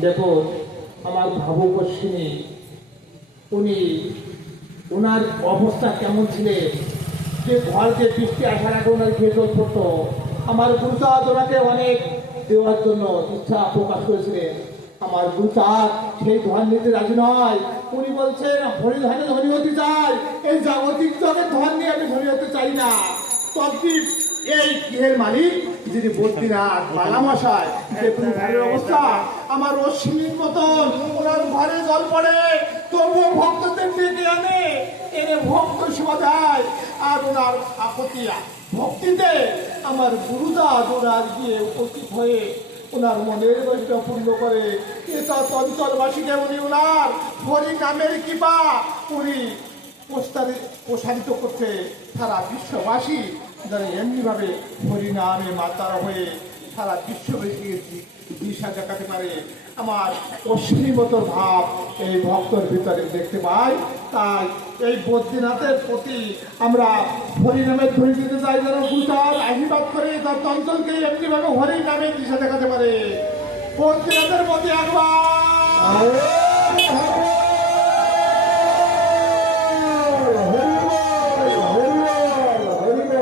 দেখো, আমার ভাবু পশ্চিমী উনি ওনার অবস্থা কেমন ছিলেন যে ঘর যে বৃষ্টি আসার আগে ওনার ভেতর পড়তো। আমার গুরুচাঁদ ওনাকে অনেক দেওয়ার জন্য ইচ্ছা প্রকাশ করেছিলেন আমার গুরুচাঁদ সেই ধন নিতে রাজি নয়। উনি বলছেন, হরি ধনে ধনী হতে চাই। এই জাগতিক জগের ধন নিয়ে আমি ধনী হতে চাই না। তদ্বি এই মালিক? আমার মতন, ওনার ঘরে জল পড়ে, তবুও ভক্তদের ভক্ত আর ওনার আপত্তি ভক্তিতে আমার গুরুদাস ওনার গিয়ে উপস্থিত হয়ে ওনার মনের বৈঠা পূর্ণ করে। এটা অঞ্চলবাসীকে উনি ওনার, হরি নামের কৃপা, উনি প্রসারিত করছে সারা বিশ্ববাসী। যেন এমনিভাবে হরিনামে মাতার হয়ে সারা বিশ্ববাসীকে দিশা দেখাতে পারে আমার অশ্বিনীমত ভাব এই ভক্তর ভিতরে দেখতে পাই। তাই এই বদ্রীনাথের প্রতি আমরা হরিনামের ধরে দিতে চাই যেন গুতার আশীর্বাদ করে তার অঞ্চলকে এমনিভাবে হরিনামের দিশা দেখাতে পারে। বদ্রীনাথের প্রতি একবার।